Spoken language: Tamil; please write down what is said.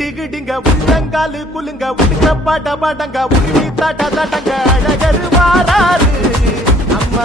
டிகிடிங்க உள்ளங்காலு குலுங்க உடுக்க பட படங்க உருவி தட தடங்க அழகரு வாராரு நம்ம